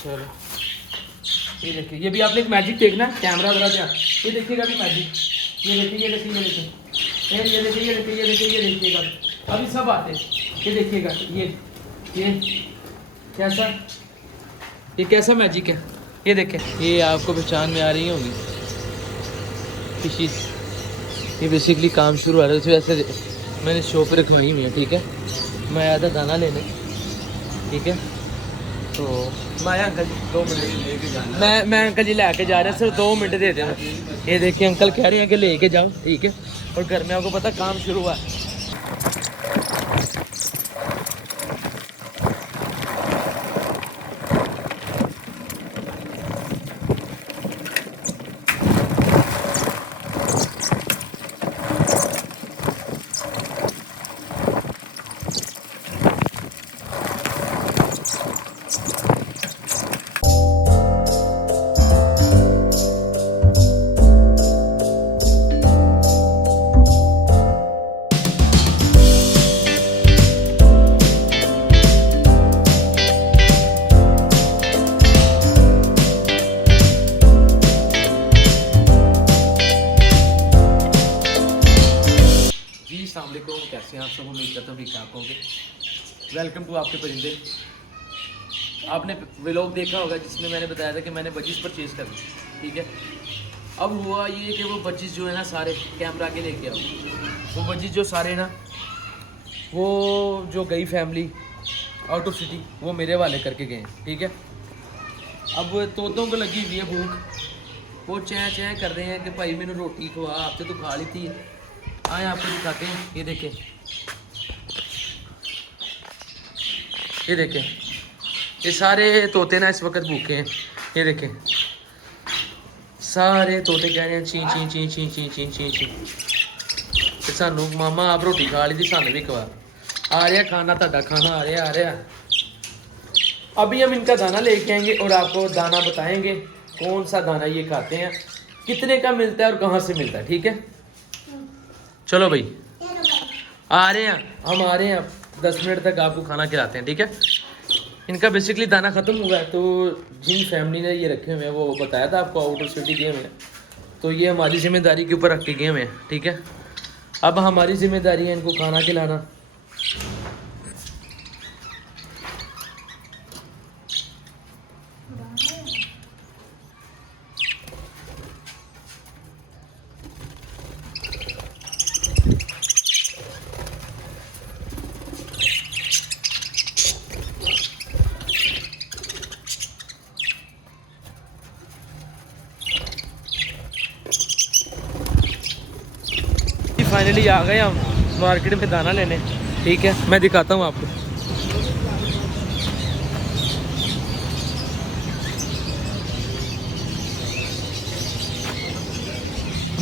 चलो ये देखिए, ये भी आपने एक मैजिक देखना, कैमरा वगैरह क्या, ये देखिएगा अभी मैजिक, ये देखिए ये देखिए ये देखिए ये देखिए ये देखिए ये देखिए ये देखिएगा, अभी सब आते हैं, ये देखिएगा, ये कैसा, ये कैसा मैजिक है, ये देखें, ये आपको पहचान में आ रही होगी फिशेस। ये बेसिकली काम शुरू हो रहा है, वैसे मैंने शो पे रखवाई हुई है, ठीक है। मैं आया था दाना लेने, ठीक है। तो मैं अंकल जी 2 मिनट, मैं अंकल जी लेके जा रहे हैं, सिर्फ 2 मिनट दे देना। ये देखिए अंकल कह रहे हैं कि लेके जाओ, ठीक है। और घर में आपको पता काम शुरू हुआ है। कैसे हैं आप सब, उम्मीद करता हूँ ठीक ठाक होंगे। वेलकम टू आपके परिंदे। आपने व्लॉग देखा होगा जिसमें मैंने बताया था कि मैंने बजीज परचेज़ कर ली, ठीक है। अब हुआ ये कि वो बजीज जो है ना सारे कैमरा के लेके आओ, वो बजीज जो सारे ना, वो जो गई फैमिली आउट ऑफ सिटी, वो मेरे वाले करके गए, ठीक है। अब तोतों को लगी हुई है भूख, वो चैं चैं कर रहे हैं कि भाई मैंने रोटी खवा, आपसे तो खा ली थी। आए आपको दिखाते हैं, ये देखें, ये देखें, ये सारे तोते ना इस वक्त भूखे हैं। ये देखें सारे तोते कह रहे हैं ची ची ची ची ची ची ची ची। ते सानू मामा आप रोटी खा ली थी, सानू भी खवा। आ रहा खाना, ताड़ा खाना आ रहा। अभी हम इनका दाना लेके आएंगे और आपको दाना बताएंगे कौन सा दाना ये खाते हैं, कितने का मिलता है और कहाँ से मिलता है, ठीक है। चलो भाई आ रहे हैं, हम आ रहे हैं, 10 मिनट तक आपको खाना खिलाते हैं, ठीक है। इनका बेसिकली दाना ख़त्म हुआ है, तो जिन फैमिली ने ये रखे हुए हैं वो बताया था आपको, आउट ऑफ सिटी गए हुए हैं, तो ये हमारी जिम्मेदारी के ऊपर रख के गए हुए हैं, ठीक है। अब हमारी जिम्मेदारी है इनको खाना खिलाना। फाइनली आ गए हम मार्केट में दाना लेने, ठीक है। मैं दिखाता हूँ आपको,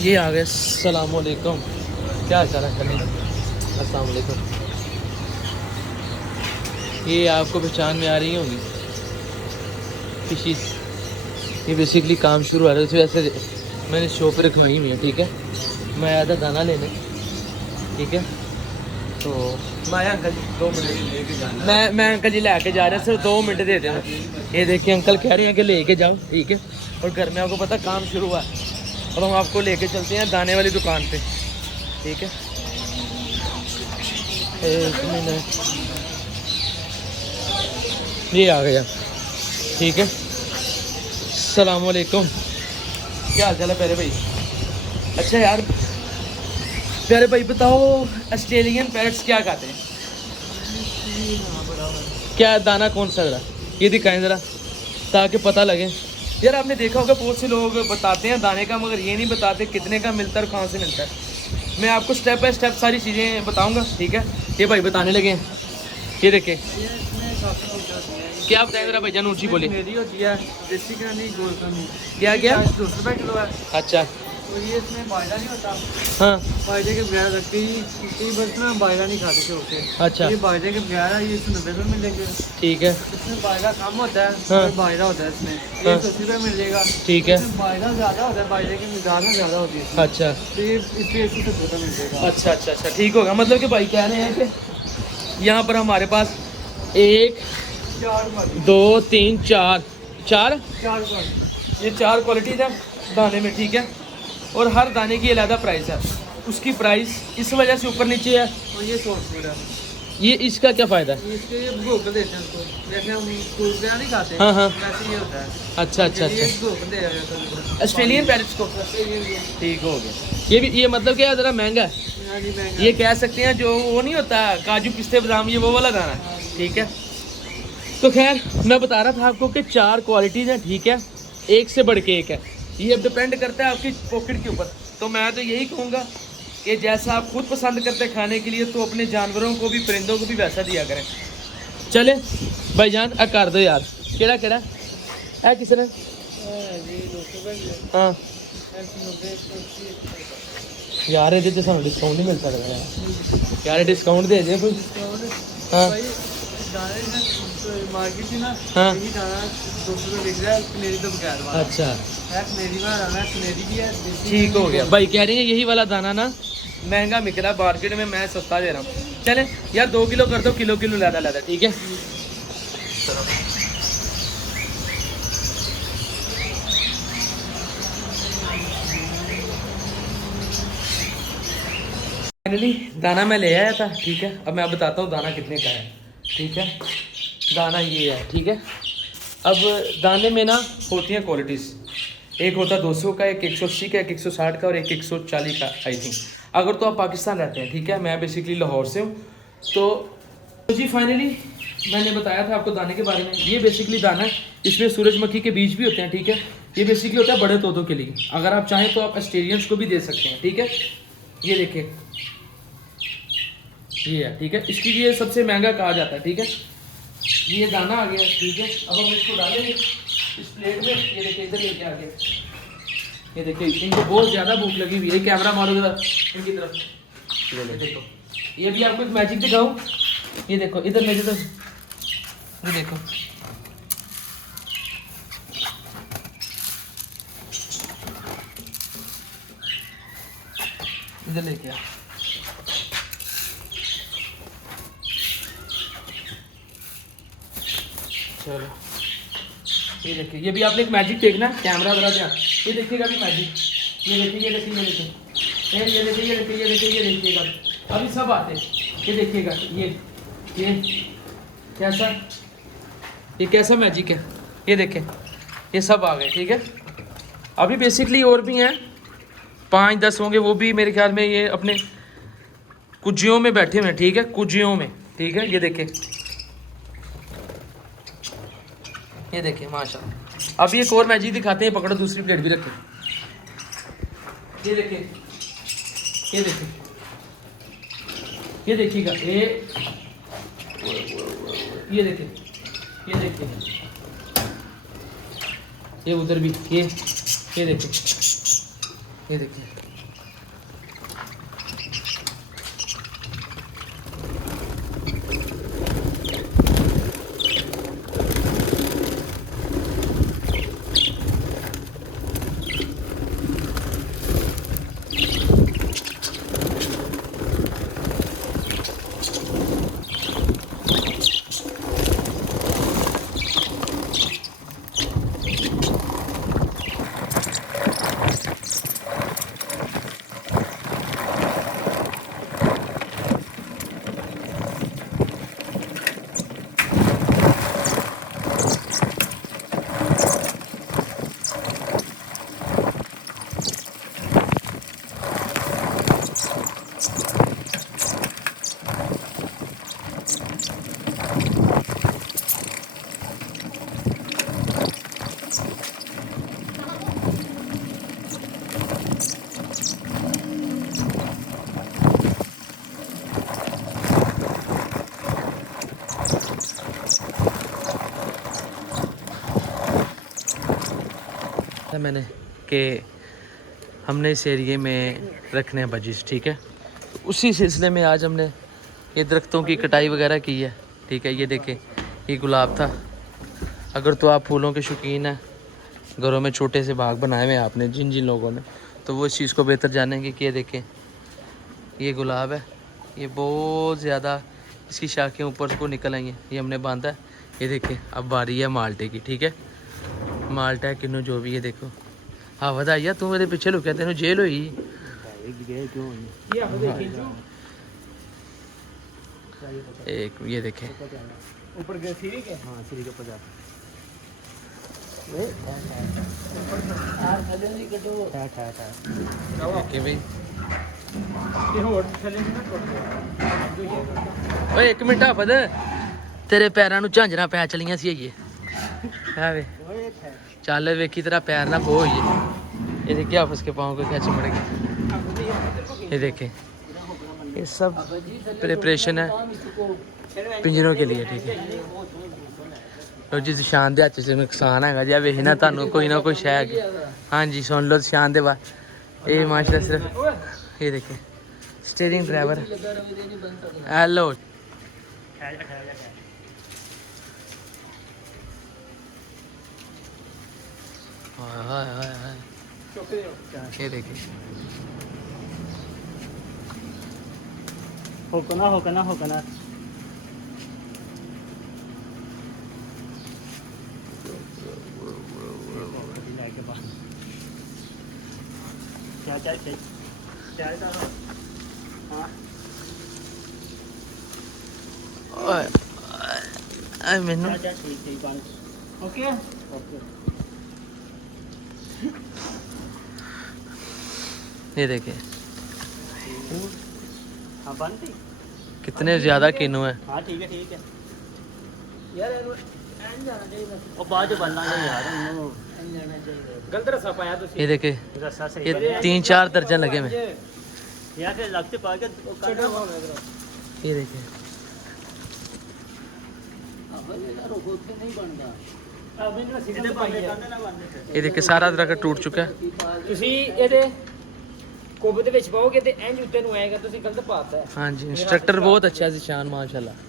ये आ गए। अस्सलाम वालेकुम, क्या हाल है? अस्सलाम वालेकुम। ये आपको पहचान में आ रही होगी फिशेस। ये बेसिकली काम शुरू हो रहा है, वैसे मैंने शो पे रखवाई हुई है, ठीक है। मैं आया था दाना लेने, ठीक है। तो मैं आया अंकल जी 2 मिनट, मैं अंकल जी लेके जा रहे हैं, सिर्फ 2 मिनट दे देना। ये देखिए अंकल कह रहे हैं कि लेके जाओ, ठीक है। और घर में आपको पता काम शुरू हुआ है, अब हम आपको लेके चलते हैं दाने वाली दुकान पे, ठीक है। ये आ गया, ठीक है। अस्सलाम वालेकुम, क्या हाल चाल है प्यारे भाई? अच्छा यार प्यारे भाई बताओ, ऑस्ट्रेलियन पैरट्स क्या खाते हैं? क्या दाना कौन सा, ज़रा ये दिखाएं ज़रा ताकि पता लगे। यार आपने देखा होगा बहुत से लोग बताते हैं दाने का, मगर ये नहीं बताते कितने का मिलता है और कहाँ से मिलता है। मैं आपको स्टेप बाय स्टेप सारी चीज़ें बताऊँगा, ठीक है। ये भाई बताने लगे हैं, ये देखें, क्या बताएं ज़रा भाईजान, ऊँची बोली। मेरी होती है देसी का नहीं, गोल का नहीं। क्या क्या? 200 रुपये किलो है। अच्छा, तो ये इसमें बायला नहीं होता, हाँ बायले के बगैर रखती, कई बस में बायला नहीं खाते थे होते। अच्छा, ये बायले के बगैर है, ये 190 रुपये मिलेंगे, ठीक है। इसमें बायला कम होता है, हाँ। इसमें बायला होता है, इसमें हाँ। 180 रुपये मिलेगा, ठीक है। इसमें बायला ज़्यादा होता है, बायले की मिकदार में ज़्यादा होती है इसमें। अच्छा तो ये इसलिए 170 रुपये मिलेगा। अच्छा अच्छा अच्छा, ठीक होगा। मतलब कि भाई कह रहे हैं कि यहाँ पर हमारे पास 1 4 2 3 4 4 4 क्वालिटी। ये 4 क्वालिटीज है दाने में, ठीक है। और हर दाने की अलग प्राइस है। उसकी प्राइस इस वजह से ऊपर नीचे है। और ये सॉफ्ट फूड है। ये इसका क्या फ़ायदा है? इसके ये भूख देते हैं उसको, जैसे हम दूध वगैरह नहीं खाते हाँ, हाँ। वैसे ये होता है। अच्छा अच्छा ये अच्छा। भूख दे जाता है। ऑस्ट्रेलियन पैरेट्स को ऑस्ट्रेलियन। ठीक हो गया। ये भी, ये मतलब क्या ज़रा महंगा है। हाँ जी, महंगा। ये कह सकते हैं जो वो नहीं होता काजू पिस्ते बादाम, ये वो वाला दाना है, ठीक है। तो खैर मैं बता रहा था आपको कि 4 क्वालिटीज़ हैं, ठीक है। एक से बढ़ के एक है। ये अब डिपेंड करता है आपकी पॉकेट के ऊपर। तो मैं तो यही कहूँगा कि जैसा आप खुद पसंद करते हैं खाने के लिए, तो अपने जानवरों को भी, परिंदों को भी वैसा दिया करें। चले भाईजान आ कर दो यार। केड़ा केड़ा है किसी ने? हाँ यार ये तो सानू डिस्काउंट नहीं मिल सकता यार, डिस्काउंट दे दे कोई। हाँ मार्केट में ना हाँ। यही दाना 200 रुपये बिक रहा है, कनेरी तो बगैर वाला। अच्छा है कनेरी वाला दाना, कनेरी भी है, देसी ठीक भी हो है। गया। भाई कह रही है यही वाला दाना ना महंगा बिक रहा है मार्केट में, मैं सस्ता दे रहा हूँ। चले यार 2 किलो कर दो, किलो किलो लादा लादा, ठीक है। फाइनली दाना मैं ले आया था, ठीक है। अब मैं बताता हूँ दाना कितने का है, ठीक है। दाना ये है, ठीक है। अब दाने में ना होती हैं क्वालिटीज़। एक होता है 200 का, एक 180 का, एक 160 का और एक 140 का आई थिंक। अगर तो आप पाकिस्तान रहते हैं, ठीक है। मैं बेसिकली लाहौर से हूँ। तो जी फाइनली मैंने बताया था आपको दाने के बारे में। ये बेसिकली दाना है, इसमें सूरजमुखी के बीज भी होते हैं, ठीक है। ये बेसिकली होता है बड़े तोतों के लिए। अगर आप चाहें तो आप ऑस्ट्रेलियंस को भी दे सकते हैं, ठीक है। ये देखें, ये है, ठीक है। इसकी ये सबसे महंगा कहा जाता है, ठीक है। ये दाना आ गया, ठीक है। अब हम इसको डालेंगे इस प्लेट में। ये देखिए इधर लेके आ गए। ये देखिए इनको बहुत ज़्यादा भूख लगी हुई है। कैमरा मारो जरा इनकी तरफ, ये देखो। ये भी आपको एक मैजिक दिखाऊं। ये देखो इधर मेरी तरफ, ये देखो। इधर लेके आ। चलो ये देखिए, ये भी आपने एक मैजिक देखना, कैमरा वाला ध्यान। ये देखिएगा भी मैजिक। ये देखिए, ये देखिए, ये देखिए, ये देखिए, ये देखिए, ये देखिए, ये देखिएगा। अभी सब आते हैं, ये देखिएगा। ये कैसा, ये कैसा मैजिक है, ये देखें। ये सब आ गए, ठीक है। अभी बेसिकली और भी हैं, 5-10 होंगे। वो भी मेरे ख्याल में ये अपने कुजियों में बैठे हुए हैं, ठीक है। कुजियों में, ठीक है। ये देखें, ये देखिए माशाल्लाह। अभी एक और मैजिक दिखाते हैं। पकड़ो, दूसरी प्लेट भी रखें। ये देखिए, ये देखिए, ये देखिएगा। ये देखिए, ये देखिए, ये उधर भी, ये देखिए, ये देखिए। मैंने कि हमने इस एरिए में रखने हैं बजिश, ठीक है। उसी सिलसिले में आज हमने ये दरख्तों की कटाई वगैरह की है, ठीक है। ये देखें, ये गुलाब था। अगर तो आप फूलों के शौकीन हैं, घरों में छोटे से बाग बनाए हुए हैं आपने, जिन जिन लोगों ने, तो वो इस चीज़ को बेहतर जानेंगे कि ये देखें, ये गुलाब है। ये बहुत ज़्यादा इसकी शाखें ऊपर को निकल आई हैं। ये हमने बांधा है। ये देखें, अब बारी है माल्टे की, ठीक है। माल्टा किन्नू जो भी है देखो हाँ बताइए तू मेरे पीछे लुकिया तेन जेल हुई एक ये देखे ऊपर गए सीढ़ी के हाँ सीढ़ी के ऊपर जाते ओके भाई ये होड़ थले ना टूट गया ਓਏ ਇੱਕ ਮਿੰਟ ਆਫਦ ਤੇਰੇ ਪੈਰਾਂ ਨੂੰ ਝਾਂਜਰਾਂ ਪੈ ਚਲੀਆਂ ਸੀ ਇਹ ਹੈ ਵੇ ਚੱਲ ਵੇਖੀ ਤੇਰਾ ਪੈਰ ਨਾ ਬੋ ਹੋਈਏ ये देखिए आपस के पाँव को कैसे मड़ेंगे ये देखें ये सब प्रिपरेशन है पिंजरों के लिए ठीक है लो जी शान दे हथ च नुकसान है जी वेखना तुहानू कोई ना कोई शह हाँ जी सुन लो शान दे बाद ये माशाल्लाह सिर्फ ये देखें स्टीयरिंग ड्राइवर हेलो ये देखिए होकना होकना होकना क्या चाहिए क्या मैनू ओके ये देखिए हाँ बनती कितने ज्यादा किन्नू है हाँ ठीक है यार ਉਹ ਬਾਅਦ ਚ ਬਣਾਂਗੇ ਯਾਰ ਗਲਤ ਰਸਾ ਪਾਇਆ ਤੁਸੀਂ ये देखिए ਰਸਾ ਸਹੀ ये 3-4 दर्जन लगे में ਯਾਰ ਫਿਰ ਲੱਗ ਤੇ ਪਾ ਕੇ ये देखिए ये देखिए सारा दरख्त टूट चुका है ਤੁਸੀਂ ਇਹਦੇ ਕੋਬ ਦੇ ਵਿੱਚ ਪਾਓਗੇ ਤੇ ਇੰਜ ਉੱਤੇ ਨੂੰ ਆਏਗਾ ਤੁਸੀਂ ਗਲਤ ਪਾਤਾ ਹੈ हाँ जी इंस्ट्रक्टर बहुत अच्छा है जिशान माशाल्लाह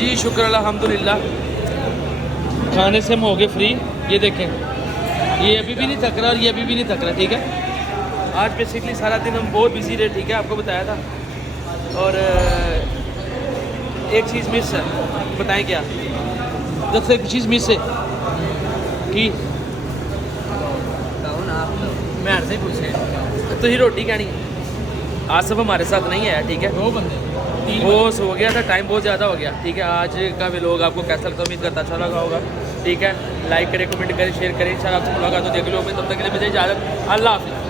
जी शुक्र अल्हम्दुलिल्लाह खाने से हम हो गए फ्री ये देखें ये अभी भी नहीं थक रहा और ये अभी भी नहीं थक रहा ठीक है आज बेसिकली सारा दिन हम बहुत बिजी रहे ठीक है आपको बताया था और एक चीज़ मिस है बताएं क्या जब से एक चीज़ मिस है कि मैं हर से पूछे तो ही रोटी कहनी आज सब हमारे साथ नहीं आया ठीक है दो बंदे वो सो गया था टाइम बहुत ज़्यादा हो गया ठीक है आज का व्लॉग आपको कैसा लगता है उम्मीद करता अच्छा लगा होगा ठीक है लाइक करें कमेंट करें शेयर करें इंशाल्लाह आपसे मुलाकात हो देख लो तब तक के लिए मुझे इजाज़त अल्लाह हाफिज़।